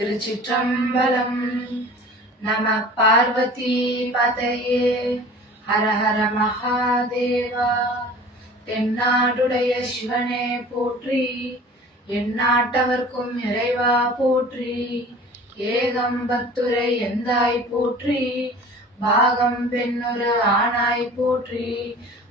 திருச்சிற்றம்பலம். நம பார்வதி பதையே. ஹர ஹர மகாதேவா. தென்னாடுடைய சிவனே போற்றி, எந்நாட்டவர்க்கும் இறைவா போற்றி. ஏகம்பத்துரை எந்தாய் போற்றி, பாகம் பெண்ணுரு ஆனாய் போற்றி.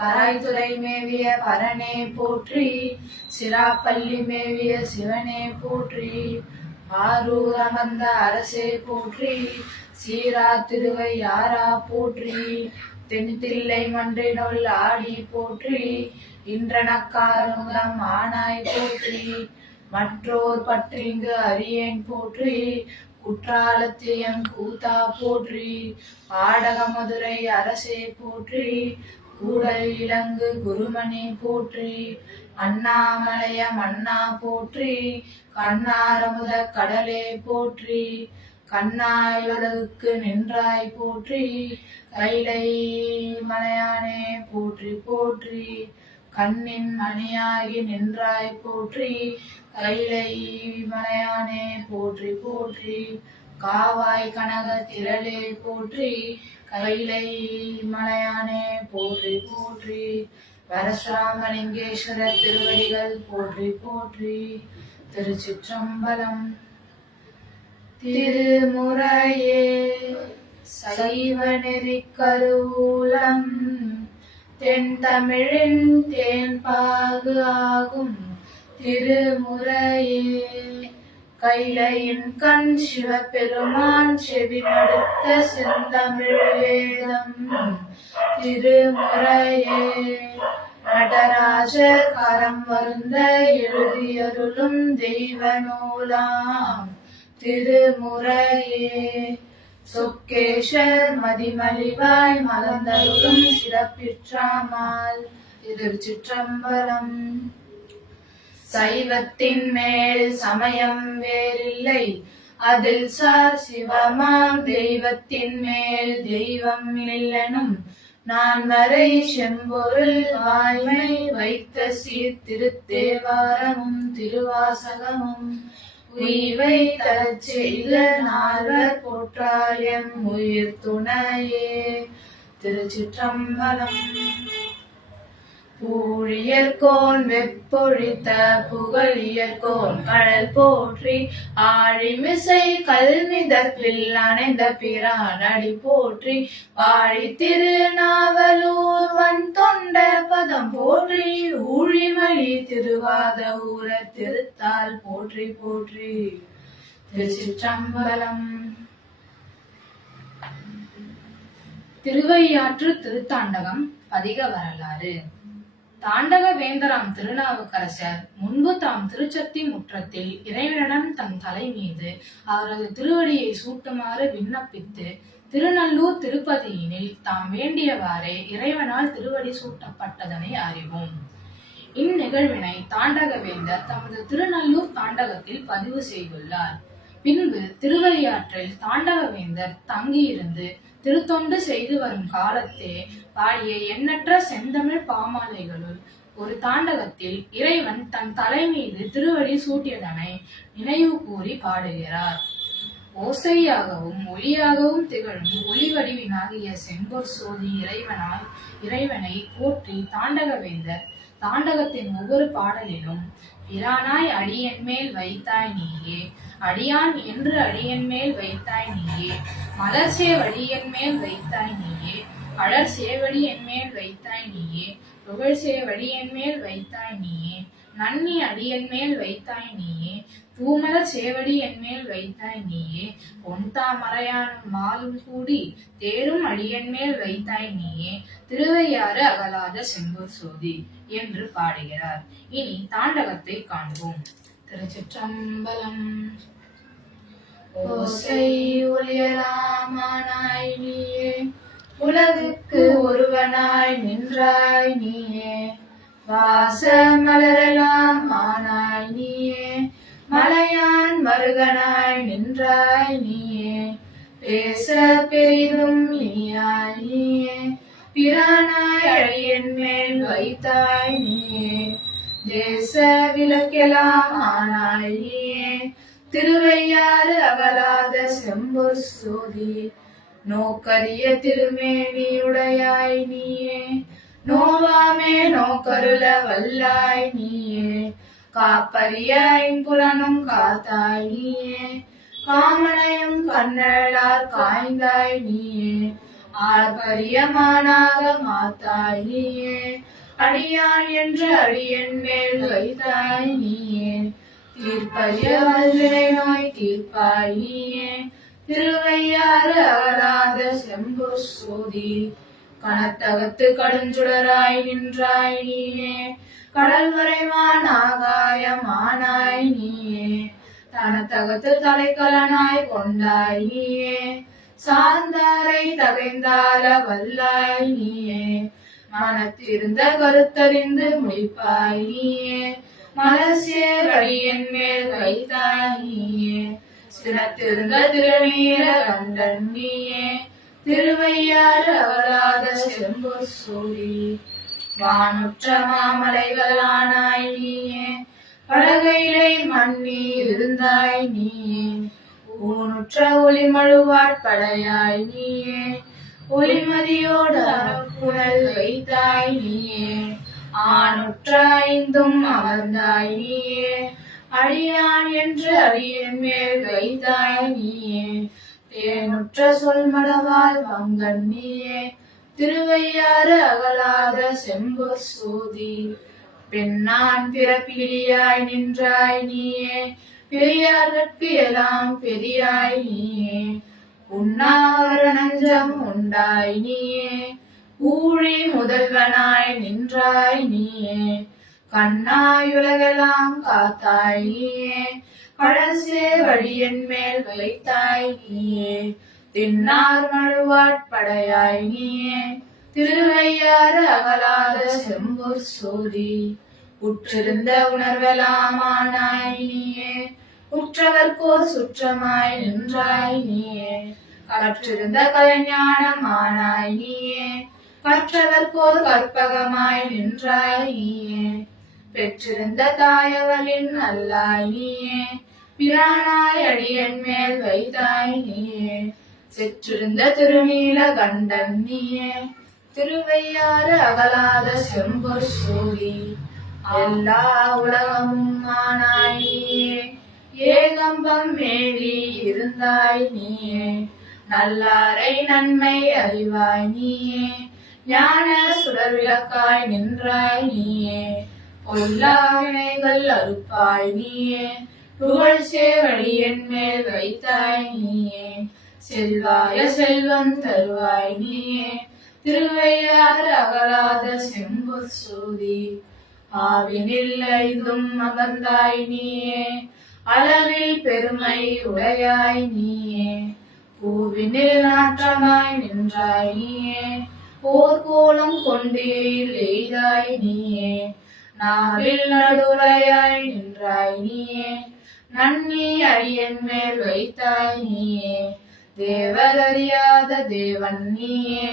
பராய்துறை மேவிய பரனே போற்றி, சிராப்பள்ளி மேவிய சிவனே போற்றி. ஆரூர் அமர்ந்த அரசே போற்றி, சீரா திருவையாரா போற்றி. தென்தில்லை மன்றினுள் ஆடி போற்றி, இன்றனக்காருங்கம் ஆனாய் போற்றி. மற்றோர் பற்றிங்கு அறியேன் போற்றி, குற்றாலத்தியங் கூத்தா போற்றி. பாடக மதுரை அரசே போற்றி, கூடல் இலங்கு குருமணி போற்றி. அண்ணாமலைய மன்னா போற்றி, கண்ணாரமுத கடலே போற்றி. கண்ணாயுலகுக்கு நின்றாய் போற்றி, கைலை மலையானே போற்றி போற்றி. கண்ணின் மணியாகி நின்றாய் போற்றி, கைலை மலையானே போற்றி போற்றி. காவாய் கனக திரளே போற்றி, கைலை மலையானே போற்றி போற்றி. பரசுராமலிங்கேஸ்வர திருவடிகள் போற்றி போற்றி. திருச்சிற்றம்பலம். திருமுறையே சைவ நெறி கருவூலம், தென் தமிழின் தேன்பாகு ஆகும் திருமுறையே. கைலையின் கண் சிவபெருமான் செவி மடுத்த செந்தமிழ் வேதம் திருமுறையே. நடராஜர் கரம் வருந்த எழுதியருளும் தெய்வ நூலாம் திருமுறையே. சொக்கேஷர் மதிமலிவாய் மலர்ந்தருளும் சிறப்பிற்றாமால். திருச்சிற்றம்பலம். சைவத்தின் மேல் சமயம் வேறில்லை, அதில் சார் சிவமாம் தெய்வத்தின் மேல் தெய்வம் இல்லெனும். நான் வரை செம்பொருள் வாய்மை வைத்த சீர் திருத்தேவாரமும் திருவாசகமும் உய்வை தரச் செய்த நால்வர் போற்றாயம் உயிர் துணையே. திருச்சிற்றம்பலம். பூழியர்கோன் வெப்பொழித்த புகழியர்கோன் கழல் போற்றி, ஆழிமிசை கல்மிதப்பில் அணைந்த பிரானடி போற்றி. வாழி திருநாவலூர் வன் தொண்ட பதம் போற்றி, ஊழிமலி திருவாத ஊர திருத்தால் போற்றி போற்றி. திருச்சிற்றம்பலம். திருவையாற்று திருத்தாண்டகம் பதிக வரலாறு. தாண்டக வேந்தராம் திருநாவுக்கரசர் முன்பு தாம் திருச்சத்தி முற்றத்தில் இறைவனிடம் தன் தலை மீது அவரது திருவடியை சூட்டுமாறு விண்ணப்பித்து திருநல்லூர் திருப்பதியினில் தாம் வேண்டியவாறே இறைவனால் திருவடி சூட்டப்பட்டதனை அறிவோம். இந்நிகழ்வினை தாண்டக வேந்தர் தமது திருநல்லூர் தாண்டகத்தில் பதிவு செய்துள்ளார். பின்பு திருவையாற்றில் தாண்டக வேந்தர் தங்கியிருந்து திருத்தொண்டு செய்து வரும் காலத்தே பாடிய எண்ணற்ற செந்தமிழ் பாமாலைகளுள் ஒரு தாண்டகத்தில் இறைவன் தன் தலை மீது திருவடி சூட்டியதனை நினைவு கூறி பாடுகிறார். ஓசையாகவும் ஒளியாகவும் திகழும் ஒளி வடிவினாகிய செம்பொற் சோதி இறைவனை போற்றி தாண்டக வேந்தர் தாண்டகத்தின் ஒவ்வொரு பாடலிலும் பிரானாய் அடியன் மேல் வைத்தாய் நீயே, அடியான் என்று அடியன் மேல் வைத்தாய் நீயே, மலர் சேவடியன் மேல் வைத்தாய் நீயே, அழற் சேவடி என் மேல் வைத்தாய் நீயே, புகழ் சேவடி என் மேல் வைத்தாய் நீயே, நன்னி அடியன் மேல் வைத்தாய் நீயே, தூமலர் சேவடி என் மேல் வைத்தாய் நீயே, பொன்தா மறையானும் மாலும் கூடி தேரும் அடியன் மேல் வைத்தாய் நீயே, திருவையாறு அகலாத செம்பொற் சோதி என்று பாடுகிறார். இனி தாண்டகத்தை காண்போம். திருச்சிற்றம்பலம். ஓசை ஒளியலாமானாய் நீயே, உலகுக்கு ஒருவனாய் நின்றாய் நீயே, வாச மலரெல்லாம் ஆனாய் நீயே, மலையான் மருகனாய் நின்றாய் நீயே, பேச பெரிதும் இனியாய் நீயே, பிரானாய் அடியன் மேல் வைத்தாய் நீயே, தேச விளக்கெல்லாம் ஆனாய் நீயே, திருவையாறு அகலாத செம்பொற் சோதி நோக்கரிய திருமேனியுடையாய் நீயே நோவாமே நோக்கருள வல்லாய் நீயே காப்பரிய ஐம்புலனும் காத்தாய் நீயே காமனையும் கண்ணழலார் காய்ந்தாய் நீயே ஆர்பரியமானாக மாத்தாய் நீயே அடியான் என்று அடியன் மேல் வைத்தாய் நீயே தீர்ப்பரிய வல்வினை நோய் தீர்ப்பாய் நீயே திருவையாறு அகலாத செம்பொற் சோதி கனத்தகத்து கடுஞ்சுடராய் நின்றாய் நீயே கடல் வரைவான் ஆகாயமானாய் நீயே தனத்தகத்து தலைக்கலனாய் கொண்டாய் நீயே சார்ந்தாரை தகைந்தார வல்லாய் நீயே மனத்திருந்த கருத்தறிந்து முடிப்பாய் நீயே மலசேர் அடியன் மேல் வைத்தாய் நீயே சினத்திருந்த திருநீல கண்டன் நீயே திருவையாறு அகலாத செம்பொற் சோதி வானுற்ற மாமலைகளானாய் நீயே பலகையிலை மண்ணி இருந்தாய் நீயே ஊனுற்ற ஒளிமழுவாட்படையாய் நீயே ஒளிமதியோடு புனல் வைத்தாய் நீயே ஆணுற்ற ஐந்தும் அமர்ந்தாய் நீயே அடியான் என்று அடியன் மேல் வைத்தாய் நீயே தேனுற்ற சொல்மடவால் வங்கன் நீயே திருவையாறு அகலாத செம்பொற் சோதி பெண்ணான் பிறப்பிலியாய் நின்றாய் நீயே பெரியார்கட்கு எல்லாம் பெரியாய் நீயே உண்ணாவர நஞ்சம் உண்டாய் நீயே ஊழி முதல்வனாய் நின்றாய் நீயே கண்ணாயுலகெல்லாம் காத்தாய் நீயே கடல்சே வழியன் மேல் வைத்தாய் நீயே தின்னார் மழுவாட்படையாய் நீயே திருவையாறு அகலாத செம்பொற் சோதி உற்றிருந்த உணர்வெலாமானாய் நீயே உற்றவர்க்கோர் சுற்றமாய் நின்றாய் நீயே கற்றிருந்த கலைஞானமானாய் நீயே கற்றவர்க்கோர் கற்பகமாய் நின்றாய் நீயே பெற்றிருந்த தாயவளின் அல்லாய் நீயே பிரானாய் அடியன் மேல் வைத்தாய் நீயே செற்றிருந்த திருநீல கண்டன் நீயே திருவையாறு அகலாத செம்பொற் சோதி எல்லா உலகமும் ஆனாய் நீயே ஏகம்பம் மேவி இருந்தாய் நீயே நல்லாரை நன்மை அறிவாய் நீயே ஞான சுடர் விளக்காய் நின்றாய் நீயே பொல்லாவினைகள் அறுப்பாய் நீயே புகழ் சேவடியன் மேல் வைத்தாய் நீயே செல்வாய செல்வம் தருவாய் நீயே திருவையாறு அகலாத செம்பொற் சோதி ஆவினில் ஐந்தும் அமர்ந்தாய் நீயே அளவில் பெருமை உடையாய் நீயே பூவினில் நாற்றமாய் நின்றாய் நீயே போர்க்கோலம் கொண்டீர் எய்தாய் நீயே நாவில் நடுரையாய் நின்றாய் நீயே நன்னி அடியன் மேல் வைத்தாய் நீயே தேவரறியாத தேவன் நீயே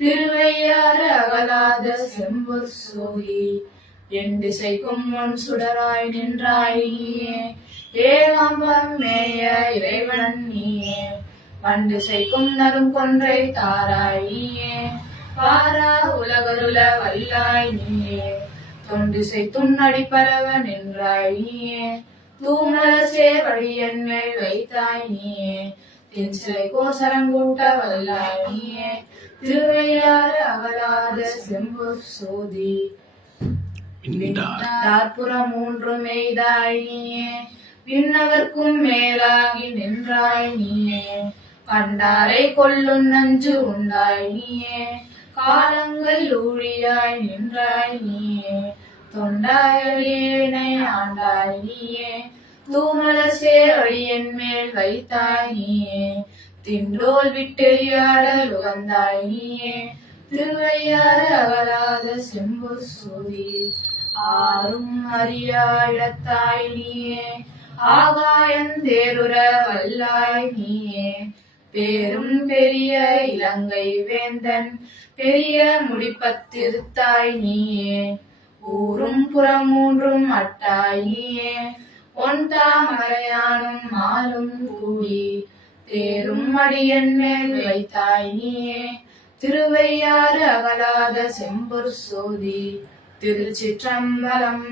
திருவையாறு அகலாத செம்பொற் சோதி என் திசைக்கும் முன் சுடராய் நின்றாய் நீயே ஏகாம்பம் மேய இறைவன் நீயே வண்டிசைக்கும் நரும் கொன்றை தாராய் நீயே பாரா உலகருள வல்லாய் நீயே தொண்டிசை துண்ணடி பரவ நின்றாய் நீயே தூமலசே வழியன் மேல் வைத்தாய் நீயே தின்சிலை கோசரங்கூட்ட வல்லாய் நீயே திருவையாறு அகலாத செம்பொற் சோதி தாற்புறம் மூன்றும் எய்தாய் நீயே விண்ணவர்க்கும் மேலாகி நின்றாய் நீயே கண்டாரை கொல்லும் நஞ்சு உண்டாய் நீயே காலங்கள் ஊழியாய் நின்றாய் நீயே தொண்டாயடியனை ஆண்டாய் நீயே தூமலசே அடியன் மேல் வைத்தாய் நீயே திண்டோல் விட்டெறியாடல் உகந்தாய் நீயே திருவையாறு அகலாத செம்பொற் சோதி ஆரும் அறியா இடத்தாய் நீயே ஆகாயம் தேருற வல்லாய் நீயே பேரும் பெரிய இலங்கை வேந்தன் பெரிய முடிப்பத்திருத்தாய் நீயே ஊரும் புறம் மூன்றும் அட்டாய் நீயே பொன் தாமரையானும் மாலும் கூடி தேரும் அடியன் மேல் வைத்தாய் நீயே திருவையாறு அகலாத செம்பொற் சோதி திருச்சிற்றம்பலம்.